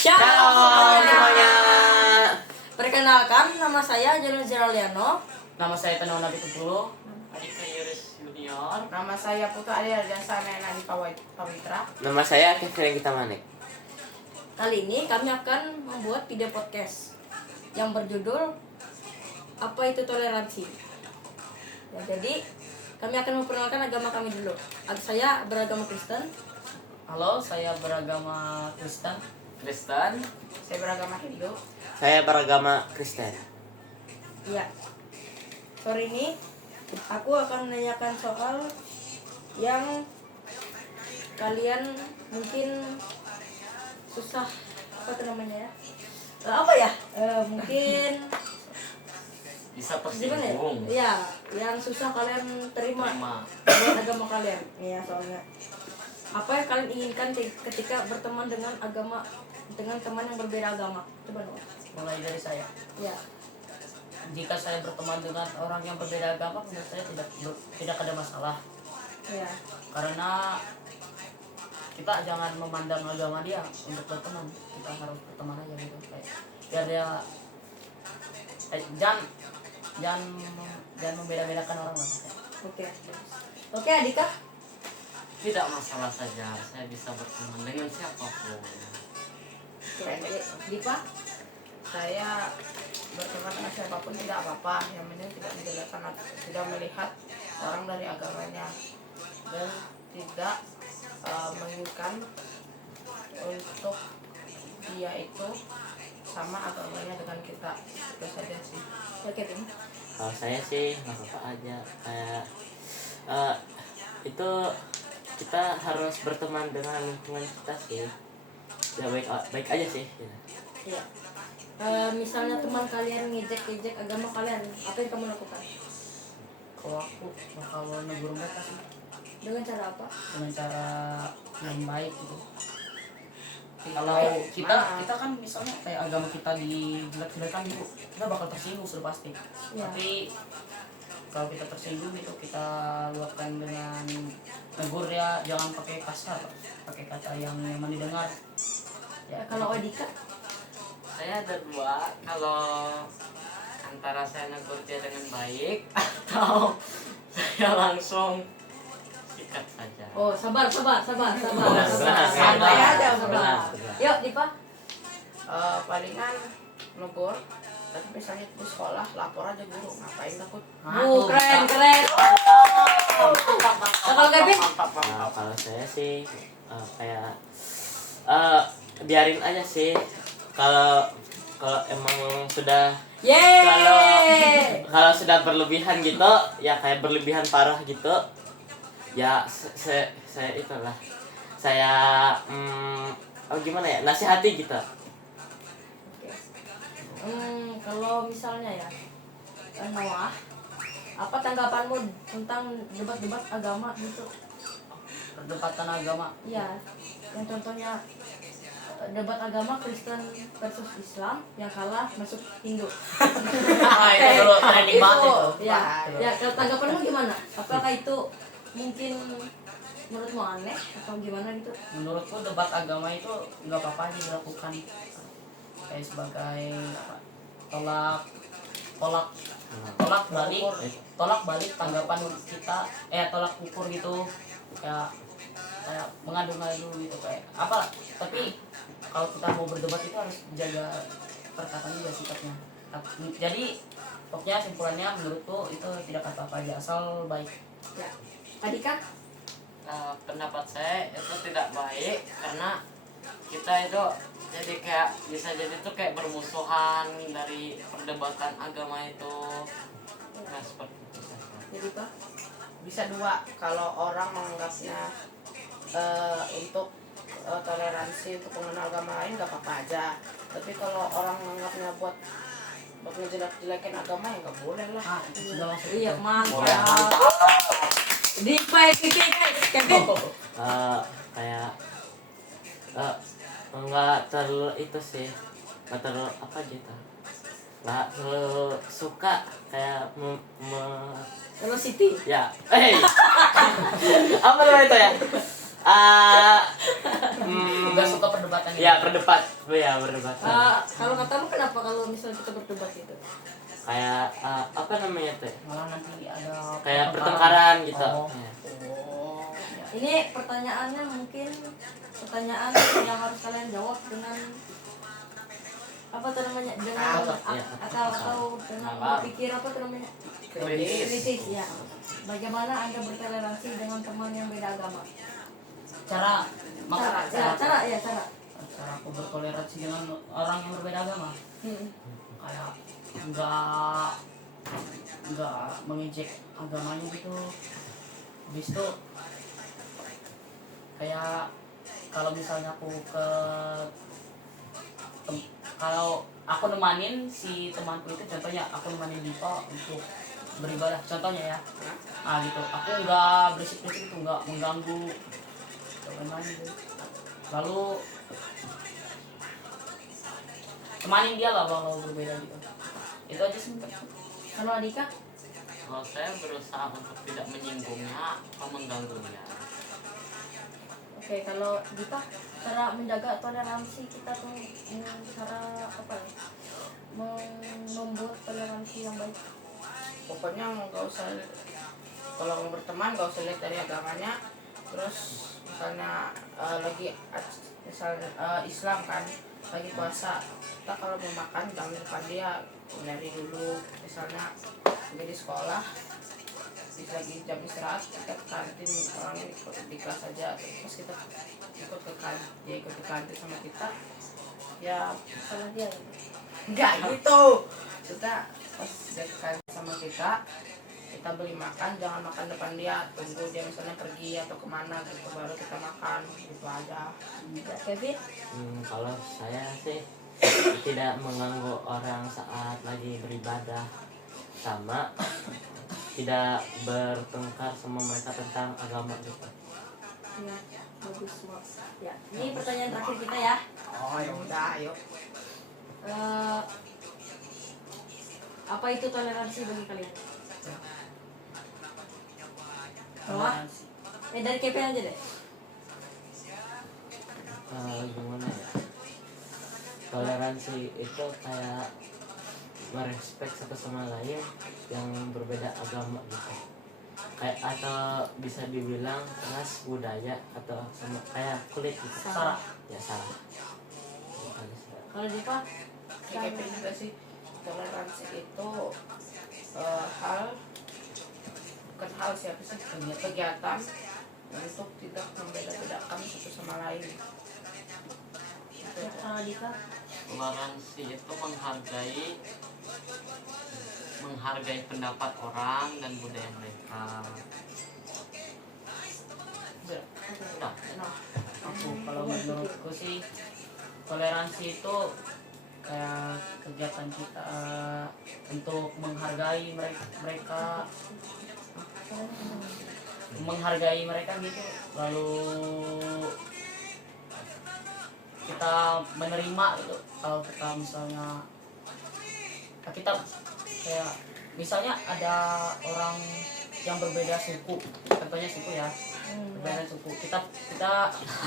Ciao semuanya. Perkenalkan, nama saya Jono Geraliano. Nama saya Tanawan Nabi Tupulu. Adika Yuris Junior. Nama saya Putu Adia Jasa Nena di Pawitra. Nama saya Kevin Gita Manik. Kali ini kami akan membuat video podcast yang berjudul Apa itu Toleransi. Ya, jadi kami akan memperkenalkan agama kami dulu. Saya beragama Kristen. Halo, saya beragama Kristen. Saya beragama Hindu. Saya beragama Kristen. Iya. Sore ini aku akan menanyakan soal yang kalian mungkin susah, apa itu namanya ya? Mungkin Bisa gimana ya? tersinggung. Iya, yang susah kalian terima buat agama kalian. Iya, soalnya apa yang kalian inginkan ketika berteman dengan teman yang berbeda agama? Coba dong. Mulai dari saya. Ya. Jika saya berteman dengan orang yang berbeda agama, menurut saya tidak ada masalah. Ya. Karena kita jangan memandang agama dia untuk berteman. Kita harus berteman aja gitu. Kayak biar dia jangan membeda-bedakan orang lah. Oke. Oke, Adika. Tidak masalah saja, saya bisa berteman dengan siapapun. Oke, Dipa. Saya berteman dengan siapapun tidak apa-apa. Yang penting tidak melihat orang dari agamanya dan tidak menginginkan untuk dia itu sama agamanya dengan kita. Itu saja sih. Oke, Tim. Kalau saya sih nggak apa-apa aja. Kayak itu kita harus berteman dengan lingkungan kita sih. Ya baik aja sih. Ya. Iya. Misalnya teman kalian ngejek agama kalian, apa yang kamu lakukan? Kalau aku bakal negur mereka sih Dengan cara apa? dengan cara yang baik gitu. Kalau kita kan misalnya kayak agama kita dijelek-jelekan gitu, kita bakal tersinggung sudah pasti. Ya. Tapi kalau kita tersinggung gitu, kita luapkan dengan negur ya, jangan pakai kasar, pakai kata yang nyaman didengar. Ya, Kalau Adika? Saya ada dua, kalau antara saya negur dia dengan baik atau saya langsung sikat saja. Oh, sabar. Benar. Santai aja, sabar. Yuk, Dipa. Palingan negur. Tapi misalnya di sekolah lapor aja guru, ngapain takut? Keren. Kalau Kevin? Nah, kalau saya sih kayak biarin aja sih. Kalau emang sudah Yeay. kalau sudah berlebihan gitu, ya kayak berlebihan parah gitu, ya saya itulah saya gimana ya, nasihati gitu. Kalau misalnya ya, Noah, apa tanggapanmu tentang debat-debat agama gitu? perdebatan agama. Ya, yang contohnya debat agama Kristen versus Islam, yang kalah masuk Hindu. Itu dulu trending banget itu. Ya, kalau tanggapanmu gimana? Apakah itu mungkin menurutmu aneh atau gimana gitu? Menurutku debat agama itu nggak apa-apa aja dilakukan, kayak sebagai apa, tolak balik tanggapan kita, tolak ukur gitu, kayak mengadu-ngadu gitu, kayak apa. Tapi kalau kita mau berdebat itu harus jaga perkataan juga, sikapnya. Jadi pokoknya simpulannya menurutku itu tidak apa-apa aja asal baik. Ya, Adika? Pendapat saya itu tidak baik karena kita itu jadi kayak bisa jadi tuh kayak bermusuhan dari perdebatan agama itu. Nah, seperti itu saja. Jadi Pak? Bisa dua, kalau orang menganggapnya untuk toleransi untuk mengenal agama lain gak apa-apa aja. Tapi kalau orang menganggapnya buat ngejelek-jelekin agama ya gak boleh lah. Itu sudah masuk. Iya, mantap. Dipa itu guys, Kevin. Kayak nggak terlalu itu sih, nggak terlalu apa gitu, nggak terlalu suka kayak Velocity. ya apa namanya itu ya, Nggak suka perdebatan Ya berdebat. Kalau katamu kenapa kalau misalnya kita berdebat itu? Kayak apa namanya teh? malah nanti ada Kayak pertengkaran gitu. Oh. Ya. Oh. Ya. Ini pertanyaannya mungkin pertanyaan yang harus kalian jawab dengan apa tuh namanya, dengan Ya. atau dengan berpikir apa tuh namanya, kritis ya. Bagaimana Anda bertoleransi dengan teman yang beda agama? Cara Cara. aku bertoleransi dengan orang yang berbeda agama Hmm. kayak nggak mengejek agamanya gitu. Habis itu kayak kalau misalnya kalau aku nemanin si temanku itu, contohnya aku nemanin Diva untuk beribadah contohnya ya, gitu aku nggak berisik-berisik itu, nggak mengganggu teman gitu. Lalu temanin dia lah kalau berbeda gitu, itu aja sih. Kalau Adika? Kalau saya berusaha untuk tidak menyinggungnya atau mengganggunya. Oke, kalau Dita, cara menjaga toleransi kita tuh cara apa ya? Membuat toleransi yang baik. Pokoknya nggak usah, kalau mau berteman nggak usah lihat dari agamanya. Terus misalnya Islam kan lagi puasa, kita kalau mau makan jangan depan dia, dari dulu. Misalnya di sekolah lagi jam istirahat, kita ke kantin, orang di kelas aja, terus kita ikut ke kantin sama kita, ya Salah dia. nggak gitu. Kita pas dia ke kantin sama kita beli makan, jangan makan depan dia, tunggu dia misalnya pergi atau kemana gitu baru kita makan, gitu aja. Kevin? Kalau saya sih tidak mengganggu orang saat lagi beribadah, sama tidak bertengkar sama mereka tentang agama gitu. Ya, bagus Mas. Ya, ini pertanyaan terakhir kita ya. Oh ya udah, ayo. Apa itu toleransi bagi kalian? Noah? Dari Kevin aja deh. Gimana ya? Toleransi itu kayak merespek satu sama lain yang berbeda agama gitu. Kayak atau bisa dibilang ras, budaya, atau sama kayak kulit gitu. Sarah. Ya salah. Kalau Diva? Kayak juga sih, toleransi itu bukan hal siapa sih, kegiatan untuk tidak membeda-bedakan satu sama lain. Ya, kalau Diva? Toleransi itu menghargai pendapat orang dan budaya mereka. Nah, Aku kalau menurutku sih toleransi itu kayak kegiatan kita untuk menghargai mereka gitu, lalu kita menerima gitu. Kalau kita misalnya kita kayak misalnya ada orang yang berbeda suku, contohnya suku ya, berbeda suku, kita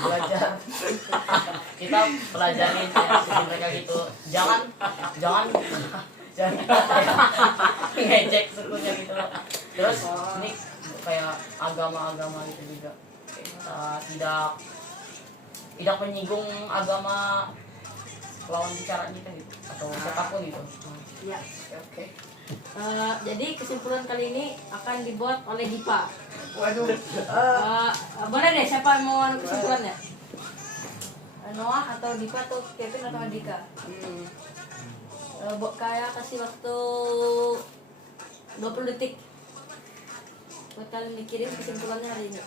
belajar kita pelajarin kayak suku mereka gitu, jangan ngejek sukunya gitu loh. Terus ini kayak agama gitu juga, kita tidak menyinggung agama lawan bicara kita gitu, atau siapapun itu. Ya. Oke. Jadi kesimpulan kali ini akan dibuat oleh Dipa. Waduh. Boleh deh, siapa yang mau kesimpulannya? Noah atau Dipa atau Kevin atau Adika? Kayak kasih waktu 20 detik buat kalian mikirin kesimpulannya hari ini.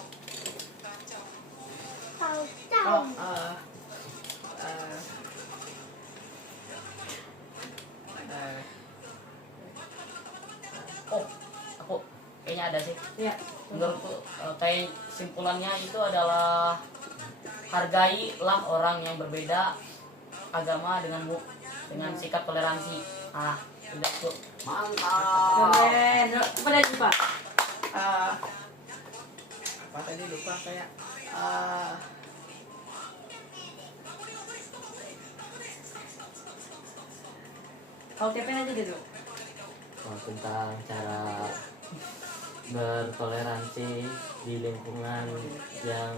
Aku kayaknya ada sih. Ya. Menurutku kayak simpulannya itu adalah hargailah orang yang berbeda agama denganmu dengan sikap toleransi. Udah tuh. mantap. Keren. Kepada Dipa. Apa tadi lupa kayak Ah, Oke, pen aja dulu. Tentang cara bertoleransi di lingkungan yang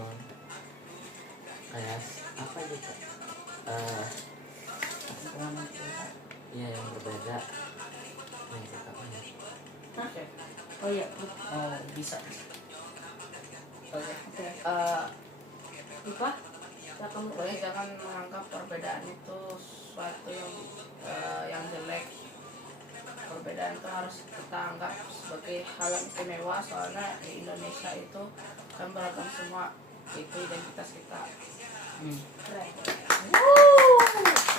kayak apa gitu, ya yang berbeda. Yang kita punya. Oke. Oh iya. Oh, bisa. Oke. Oke. eh, Lupa? Ya, kamu pokoknya jangan menganggap perbedaan itu suatu yang jelek. Perbedaan itu harus kita anggap sebagai hal yang istimewa, soalnya di Indonesia itu kan beragam semua, itu identitas kita. keren.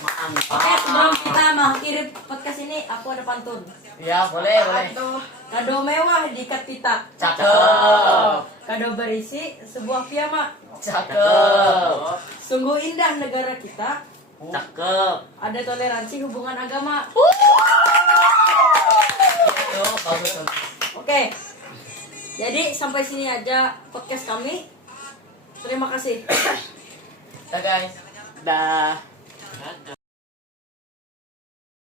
Mantap. Oke, sebelum kita mengakhiri podcast ini, aku ada pantun. Ya, boleh, boleh. Aduh, Kado mewah di ikat pita. Cakep. Kado berisi sebuah piyama. Cakep. Sungguh indah negara kita. Cakep. Ada toleransi hubungan agama. Itu bagus. Oke. Jadi sampai sini aja podcast kami. Terima kasih. Dah guys. Dah. Ada.